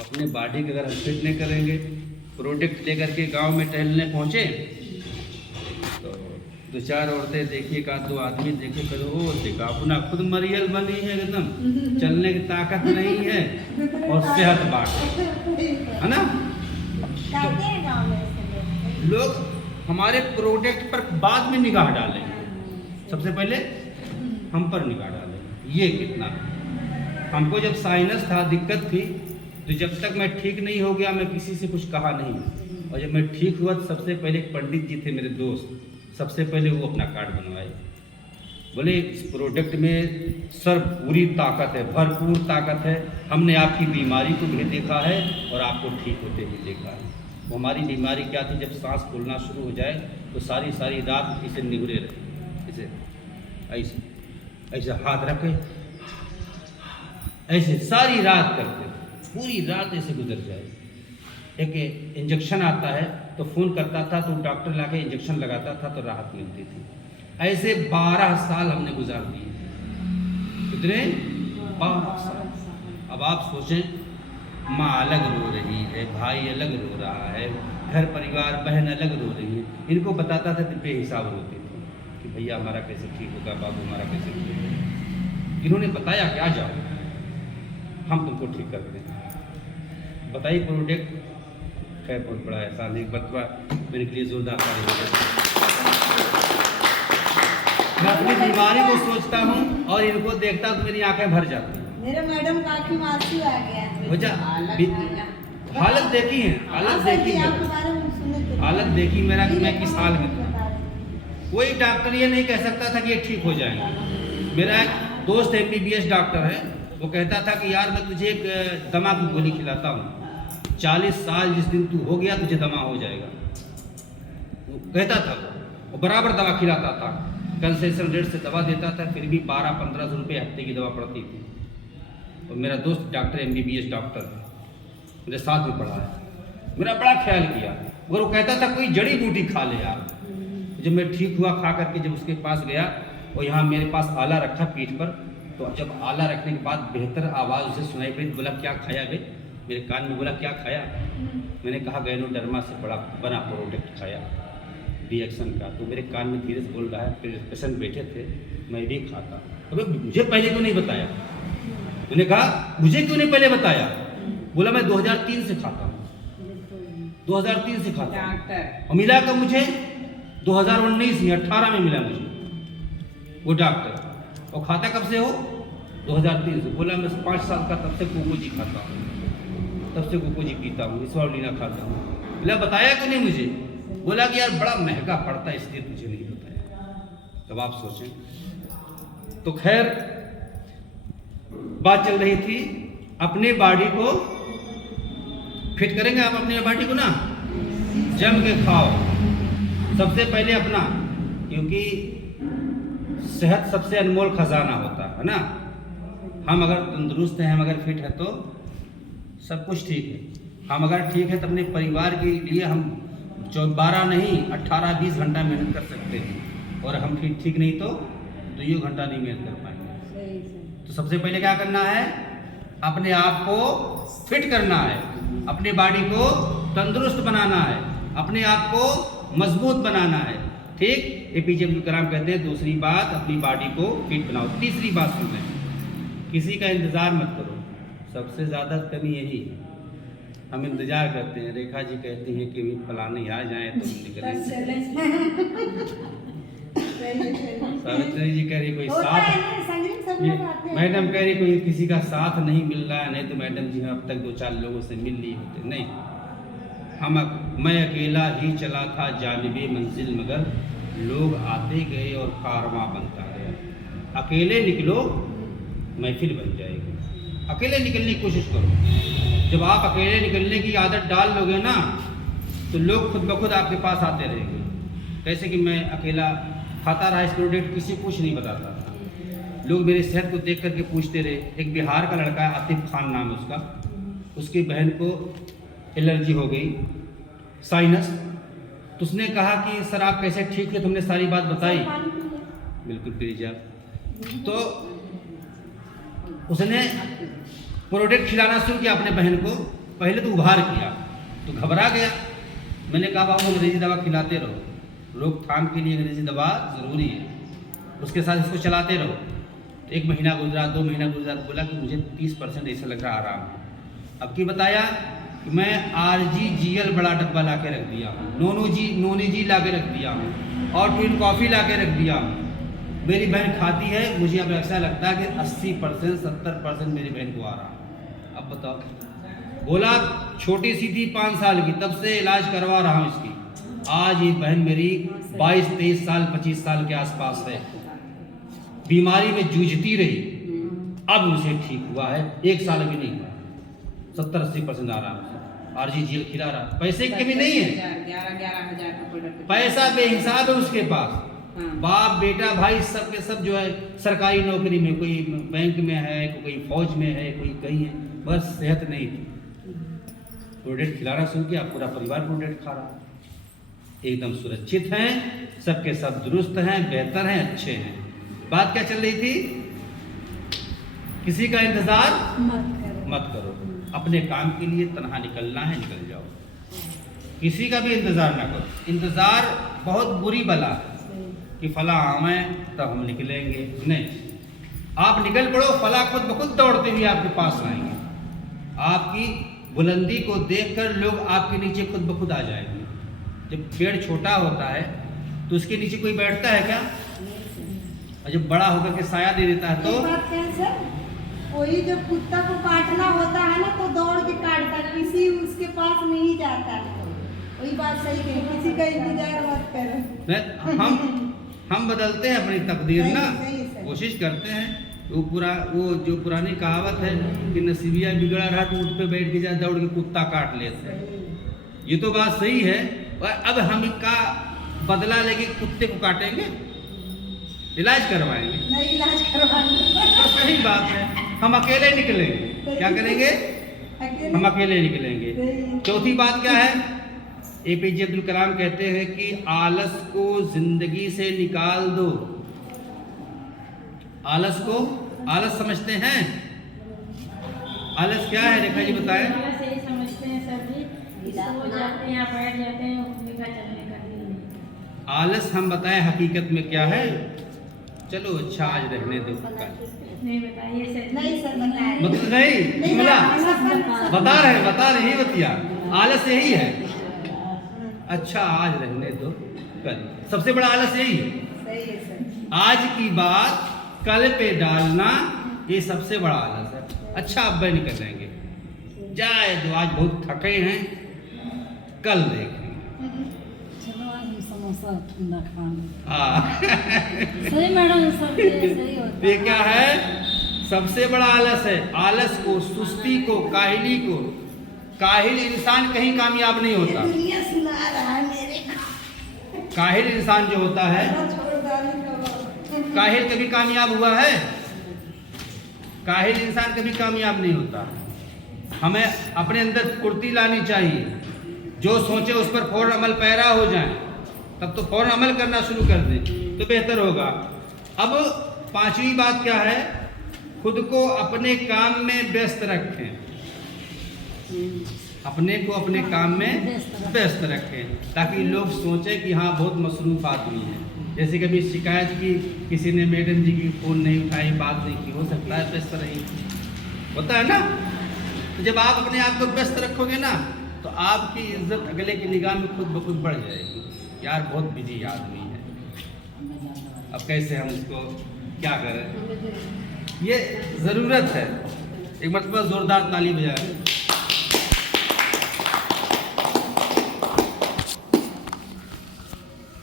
अपने बॉडी के अगर हम फिट नहीं करेंगे, प्रोडक्ट लेकर के गांव में टहलने पहुँचे तो दो चार औरतें देखिए, एक आध दो आदमी देखे, कहो ओ देखा अपना खुद मरियल बनी है, एकदम चलने की ताकत नहीं है और सेहत बाट है ना। तो लोग हमारे प्रोडक्ट पर बाद में निगाह डालेंगे, सबसे पहले हम पर निगाह डालेंगे। ये कितना, हमको जब साइनस था, दिक्कत थी, तो जब तक मैं ठीक नहीं हो गया मैं किसी से कुछ कहा नहीं, और जब मैं ठीक हुआ तो सबसे पहले एक पंडित जी थे मेरे दोस्त, सबसे पहले वो अपना कार्ड बनवाए। बोले इस प्रोडक्ट में सर पूरी ताकत है, भरपूर ताकत है, हमने आपकी बीमारी को भी देखा है और आपको ठीक होते भी देखा है। वो हमारी बीमारी क्या थी, जब सांस फूलना शुरू हो जाए तो सारी सारी रात इसे निहुरे रहे, इसे ऐसे ऐसे हाथ रखे, ऐसे सारी रात करते, पूरी रात ऐसे गुजर जाए। एक इंजेक्शन आता है तो फ़ोन करता था तो डॉक्टर लाके इंजेक्शन लगाता था तो राहत मिलती थी। ऐसे 12 साल हमने गुजार दिए। कितने? 12 साल। अब आप सोचें, माँ अलग रो रही है, भाई अलग रो रहा है, घर परिवार बहन अलग रो रही है, इनको बताता था तो बेहिसाब रोती थी कि भैया हमारा कैसे ठीक होगा, बाबू हमारा कैसे ठीक होगा। इन्होंने बताया कि आ जाओ हम तुमको ठीक करते हैं। बताइए प्रोडक्ट खैर बहुत बड़ा एहसान है, एक बतवा मेरे लिए जोरदार तारीफ। मैं अपनी बीमारी को सोचता हूँ और इनको देखता हूँ तो मेरी आंखें भर जाती हैं। मेरे मैडम का आँखी में आंसू आ गया हो जा हालत देखी है, हालत देखी है, हालत देखी मेरा कि मैं किस हाल में था। कोई डॉक्टर ये नहीं कह सकता था कि ये ठीक हो जाएंगे। मेरा एक दोस्त MBBS डॉक्टर है, वो कहता था कि यार मैं तुझे एक दमा की गोली खिलाता हूँ, 40 साल जिस दिन तू हो गया तुझे दमा हो जाएगा। वो कहता था, वो बराबर दवा खिलाता था, कंसेशन रेट से दवा देता था, फिर भी 1200-1500 रुपये हफ्ते की दवा पड़ती थी। और मेरा दोस्त डॉक्टर MBBS डॉक्टर मेरे साथ में पढ़ा है, मेरा बड़ा ख्याल किया। और वो कहता था कोई जड़ी बूटी खा ले यार। जब मैं ठीक हुआ खा करके जब उसके पास गया, और यहाँ मेरे पास आला रखा पीठ पर, तो जब आला रखने के बाद बेहतर आवाज़ उसे सुनाई पड़ी। बोला क्या खाया बे, मेरे कान में बोला क्या खाया। मैंने कहा गैनोडर्मा से बना प्रोडक्ट खाया रिएक्शन का। तो मेरे कान में धीरे से बोल रहा है, फिर पेशेंट बैठे थे, मैं भी खाता। अबे मुझे पहले क्यों नहीं बताया। मैंने कहा मुझे क्यों नहीं पहले बताया। बोला मैं 2003 से खाता हूँ, 2003 से खाता हूँ। और मिला का मुझे 2019 में 18 में मिला मुझे वो डॉक्टर। और खाता कब से हो? 2003 से। बोला मैं 5 साल का तब से कोको जी खाता हूँ, तब से कोको जी पीता हूँ, इसवालिना खाता हूँ। बोला बताया क्यों नहीं मुझे। बोला कि यार बड़ा महंगा पड़ता है इसलिए तुझे नहीं बताया। तब आप सोचें। तो खैर बात चल रही थी, अपने बॉडी को फिट करेंगे आप अपने बॉडी को ना, जम के खाओ सबसे पहले अपना, क्योंकि सेहत सबसे अनमोल खजाना होता है ना। हम अगर तंदुरुस्त हैं, हम अगर फिट हैं तो सब कुछ ठीक है। हम अगर ठीक है तो अपने परिवार के लिए हम 12 नहीं 18-20 घंटा मेहनत कर सकते हैं, और हम ठीक नहीं तो 2 घंटा नहीं मेहनत कर पाएंगे। तो सबसे पहले क्या करना है, अपने आप को फिट करना है, अपने बॉडी को तंदुरुस्त बनाना है, अपने आप को मजबूत बनाना है। ठीक, APJ अब्दुल कलाम कहते हैं दूसरी बात अपनी बॉडी को फिट बनाओ। तीसरी बात सुन लें, किसी का इंतज़ार मत करो। सबसे ज़्यादा कमी यही है, हम इंतज़ार करते हैं। रेखा जी कहती हैं कि फलाने आ जाएं तो हम निकलें। सावित्री जी कह रही कोई साथ, मैडम कह रही कोई किसी का साथ नहीं मिल रहा है। नहीं तो मैडम जी अब तक 2-4 लोगों से मिल ली होते। नहीं, मैं अकेला ही चला था जानिबे मंजिल, मगर लोग आते गए और कारवां बनता गया। अकेले निकलो महफिल बन जाएगी। अकेले निकलने की कोशिश करो। जब आप अकेले निकलने की आदत डाल लोगे ना, तो लोग खुद ब खुद आपके पास आते रहेंगे। कैसे कि मैं अकेला खाता रहा इस प्रोडक्ट, किसी को कुछ नहीं बताता था। लोग मेरी सेहत को देख करके पूछते रहे। एक बिहार का लड़का है, आतिफ खान नाम है उसका, उसकी बहन को एलर्जी हो गई, साइनस। तो उसने कहा कि सर आप कैसे ठीक हुए, तुमने सारी बात बताई। बिल्कुल प्लीज। तो उसने प्रोडक्ट खिलाना शुरू किया अपने बहन को, पहले तो उभार किया तो घबरा गया। मैंने कहा बाबू अंग्रेजी दवा खिलाते रहो, रोकथाम के लिए अंग्रेजी दवा ज़रूरी है, उसके साथ इसको चलाते रहो। तो 1 महीना गुजरा, 2 महीना गुजरा, तो बोला कि मुझे 30% ऐसा लग रहा आराम है। अब की बताया कि मैं RGGL बड़ा डब्बा ला के रख दिया हूँ, नोनी जी ला के रख दिया हूँ, और ट्विन कॉफ़ी ला के रख दिया हूँ। मेरी बहन खाती है, मुझे अब ऐसा लगता है कि 80% 70% मेरी बहन को आ रहा है। अब बताओ, बोला छोटी सी थी 5 साल की, तब से इलाज करवा रहा हूँ इसकी। आज ये बहन मेरी 22-23 साल 25 साल के आसपास है, बीमारी में जूझती रही, अब उसे ठीक हुआ है, 1 साल भी नहीं हुआ, 70-80% आराम से RGGL खिला रहा। पैसे की कमी नहीं है, 11,000 का प्रोडक्ट, पैसा बेहिसाब है उसके पास। बाप बेटा भाई सब के सब जो है सरकारी नौकरी में, कोई बैंक में है, कोई फौज में है, कोई कहीं है, बस सेहत नहीं थी। प्रोडक्ट खिलाना शुरू किया, पूरा परिवार प्रोडक्ट खा रहा, एकदम सुरक्षित हैं, सबके सब दुरुस्त हैं, बेहतर हैं, अच्छे हैं। बात क्या चल रही थी? किसी का इंतजार मत करो, अपने काम के लिए तनहा निकलना है, निकल जाओ, किसी का भी इंतजार ना करो। इंतजार बहुत बुरी बला है कि फला आवे तब हम निकलेंगे, नहीं, आप निकल पड़ो, फला खुद ब खुद दौड़ते हुए आपके पास आएंगे। आपकी बुलंदी को देखकर लोग आपके नीचे खुद ब खुद आ जाएंगे। जब पेड़ छोटा होता है तो उसके नीचे कोई बैठता है क्या? और जब बड़ा होकर के साया दे देता है तो एक बात क्या है सर, कोई जब कुत्ता को काटना होता है ना तो दौड़ के काटता है, किसी उसके पास नहीं जाता है। वही बात सही कही, किसी का इंतजार मत करो। हम बदलते हैं अपनी तकदीर ना, सही। कोशिश करते हैं। वो जो पुरानी कहावत है कि नसीबिया बिगड़ा रहा तो ऊँट पे बैठ के जा दौड़ के कुत्ता काट लेते हैं, ये तो बात सही है। और अब हम इसका बदला लेके कुत्ते को काटेंगे, इलाज करवाएंगे, नहीं इलाज करवाएंगे, तो सही बात है। हम अकेले निकलेंगे, क्या करेंगे? हम अकेले निकलेंगे। चौथी बात क्या है? APJ अब्दुल कलाम कहते हैं कि आलस को जिंदगी से निकाल दो। आलस को, आलस समझते हैं? आलस क्या है रेखा जी बताएं? आलस यही समझते हैं सर जी, सो जाते हैं, बैठ जाते हैं, उठने का चलने का दिल नहीं। आलस हम बताएं हकीकत में क्या है? चलो अच्छा आज रहने दो, नहीं बताइए सर। नहीं सर बताएं। मतलब नहीं बोला, बता रहे बतिया, आलस यही है। अच्छा आज रहने दो, कल। सबसे बड़ा आलस यही है, सही है सर। आज की बात कल पे डालना, ये सबसे बड़ा आलस है। अच्छा अब नहीं कर लेंगे, जाए दो, आज बहुत थके हैं, कल देखेंगे। चलो आज हम समोसा ठंडा खाएंगे। हाँ सही मैडम, सब सही होता ये क्या है? सबसे बड़ा आलस है। आलस को, सुस्ती को, काहिली को। काहिल इंसान कहीं कामयाब नहीं होता। दुनिया सुना रहा है मेरे को। काहिल इंसान जो होता है, काहिल कभी कामयाब हुआ है? काहिल इंसान कभी कामयाब नहीं होता। हमें अपने अंदर फुर्ती लानी चाहिए, जो सोचे उस पर फौरन अमल पैरा हो जाए, तब तो फौरन अमल करना शुरू कर दें तो बेहतर होगा। अब 5वीं बात क्या है? खुद को अपने काम में व्यस्त रखें, अपने को अपने काम में व्यस्त रखें, ताकि लोग सोचें कि हाँ बहुत मसरूफ आदमी है। जैसे कभी शिकायत की, किसी ने मैडम जी की फ़ोन नहीं उठाई, बात नहीं की, हो सकता है व्यस्त रही, होता है ना। तो जब आप अपने आप को व्यस्त रखोगे ना, तो आपकी इज्जत अगले की निगाह में खुद ब खुद बढ़ जाएगी। यार बहुत बिजी आदमी है, अब कैसे हम इसको क्या करें? ये ज़रूरत है। एक मरतबा ज़ोरदार ताली बजाएं।